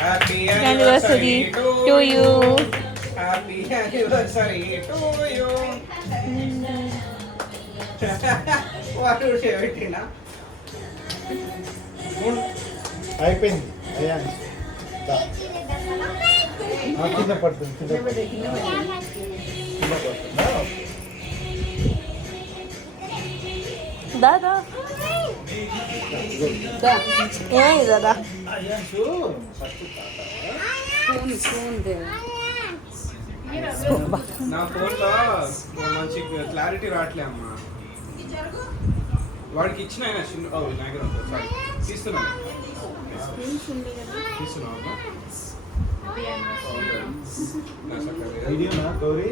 Happy anniversary to you. Happy anniversary to you. వాడు పెట్టినా అయిపోయింది అయ్యా కింద పడుతుంది కింద పడుతుందా దాదా ఏమైంది దాదా నా ఫోన్లో మంచి క్లారిటీ రావట్లే అమ్మా వాడికి ఇచ్చిన ఆయన చిన్న నా దగ్గర ఉంటుంది సారీ తీస్తున్నాను తీస్తున్నాను వీడియోనా గౌరీ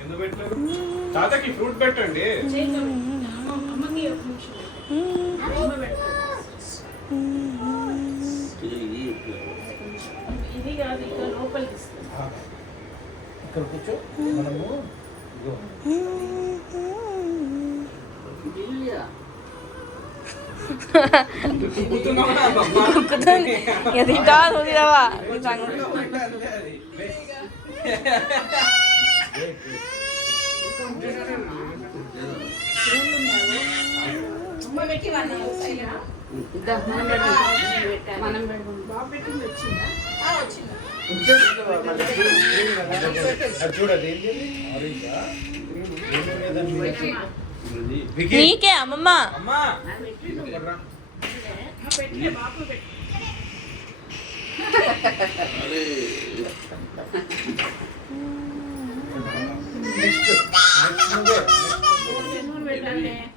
ఎందుకు పెట్టలేదు తాతకి ఫ్రూట్ పెట్టండి ఇది కాదు ఇక లోపలికి ఇక్కడ కూర్చో మనము తింటా తినవా చూడండి నీకే అమ్మమ్మ అమ్మా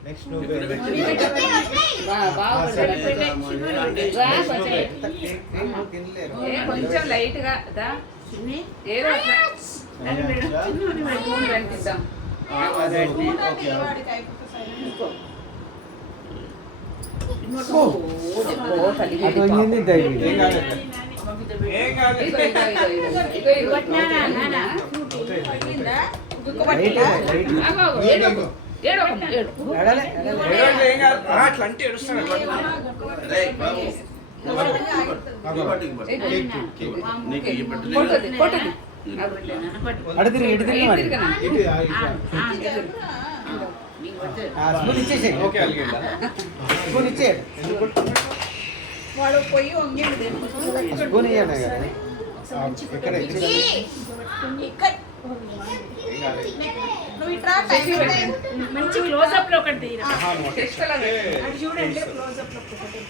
నెక్స్ట్ కొంచెం లైట్ గా ఏదో అట్లా కనిపిద్దాం ఏం కాదు అట్లా అంటే ఏడుస్తాడు ఓకే వాడు పోయి వంగేది నువ్వు ఇట్లా మంచి క్లోజ్అప్ లో ఒకటి తీరా అది చూడండి క్లోజ్అప్ లో ఒకటి